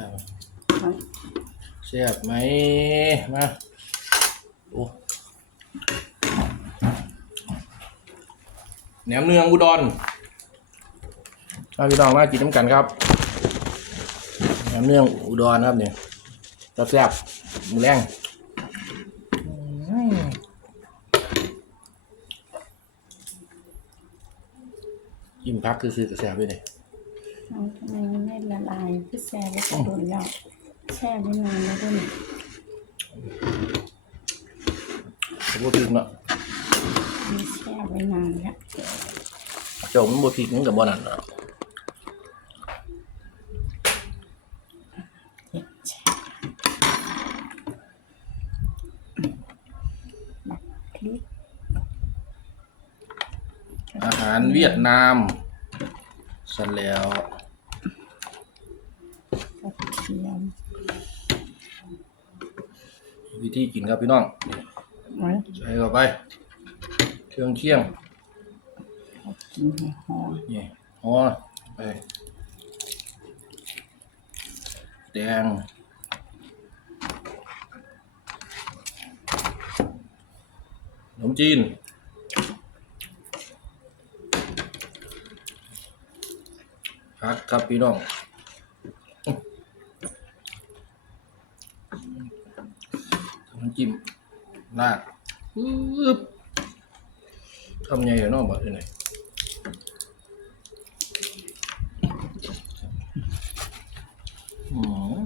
ซ่บเอาแซ่บไหมมาโอ้แหนมเนืองอุดรมาพี่น้องมากินน้ำกันครับแหนมเนืองอุดรครับเนี่ยแซ่บๆมือแรงอืมจิ้มพักคือซื้อกระแซ่บไปเลย เอาทำไมมันไม่ละลายพี่แช่ไว้กระโดนแล้วแช่ไว้นานแล้วด้วยนี่บ่พริกเนาะมันแช่ไว้นานแล้วเจ้ามันบ่พริกมันกับบ่นั่นเนาะบักพริกอาหารเวียดนามเสันแล้ว กระเทียม วิธีกินครับพี่น้องไว้ใส่เข้าไป เครื่องเคียงกินให้หอมนี่ฮอไปแดงขนมจีนพักครับพี่น้องน้ำ จิ้มลาดปึ๊บทำไงเนาะบอกที่ไหนอืม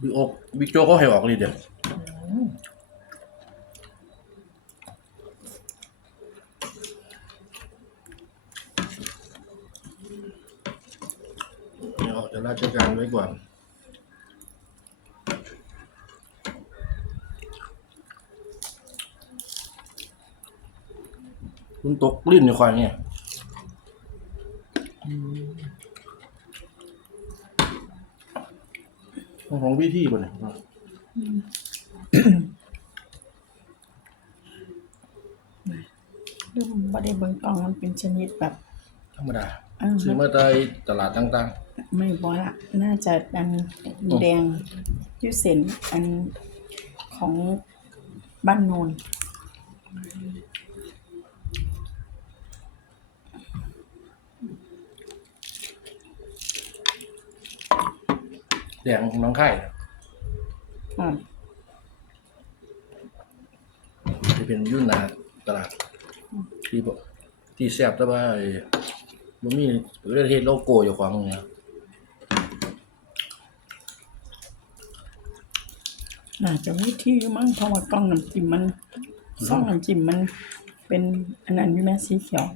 บิ๊กโอกบิ๊กโจ๊กเขาให้ออกเลยเดี๋ยวเดี๋ยว ออกจากราชการไว้ก่อน คุณตกลิ้นในควายเนี่ยของของวิธีป่ะเนี่ยดูบ่ได้เบิ่งกล่องมันเป็นชนิดแบบ ธรรมดาเออ ซื้อมาได้ตลาดต่างไม่บ่ละน่าจะอันแดงอยูเซนอันของบ้านโนนๆแดงของน้องไข่อ่าจะเป็นยุ่นนาตลาดที่บอกที่แซ่บแต่ว่าไอ้ บ่มีประเทศโลโก้อยู่ของเนี่ยน่าจะวิธีอยู่มั้งเพราะว่ากล้องน้ำจิ้มมันซ่องน้ำจิ้มมันเป็นอันนั้นอยู่นะสีเขียว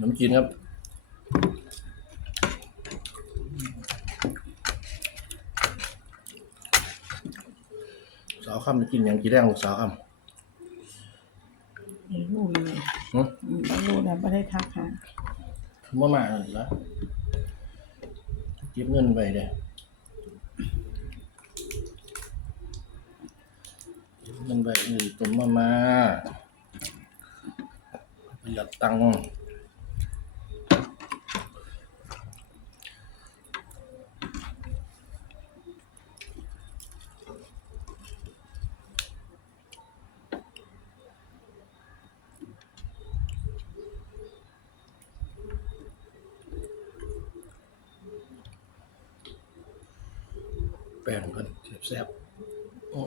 น้ำจีนครับ สาว ค่ำจะกินอย่างกี่แรงลูกสาวค่ไม่รู้เลยำหึไม่รู้นะไม่ได้ทักหามามานั่นละเก็บเงินไปเด้เก็บเงินไปนี่ตุนมามาประหยัดตังค์ ป้งกันแซ่บๆโอ้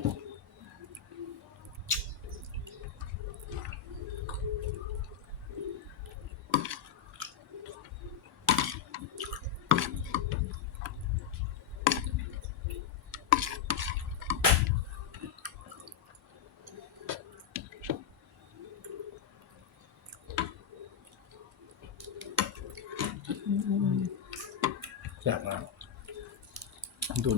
แซ่บมาก โดน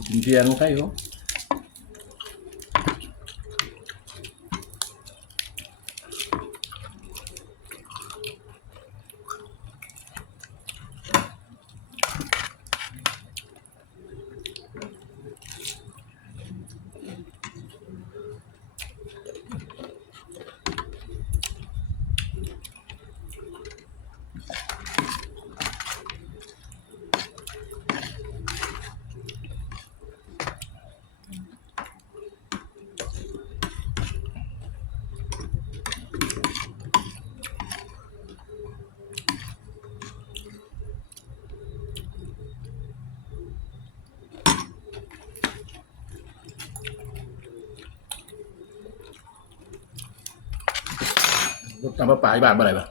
ตามปลาปลาที่บ้านบ่อะไรปะ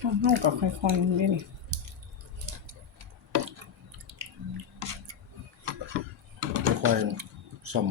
ข้าวเฮากับค่อยๆนี่นี่ค่อยๆซ่อม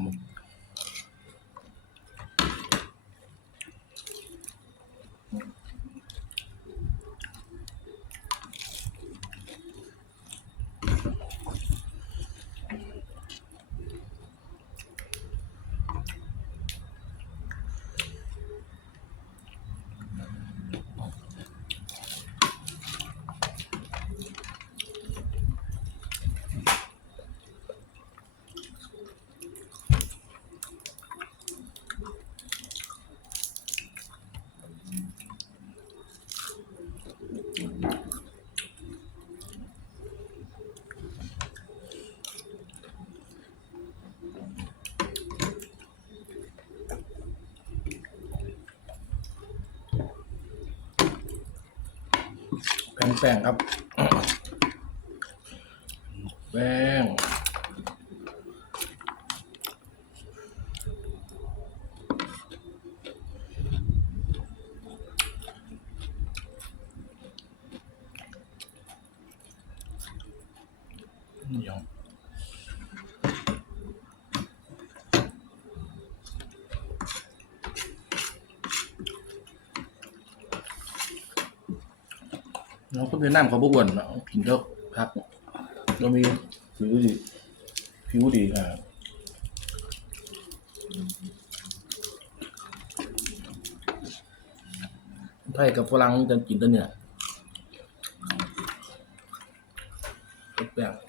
แป้งครับ แป้ง เราคนเวียดนามเขาบอ้วนเนาะกินเยอะพักเรามีผิวดีผิวดีอ่าไทยกับฝรั่งจะกินแตัวเนี่ยแป้งค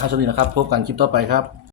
รับสวัสดีนะครับ พบกันคลิปต่อไปครับ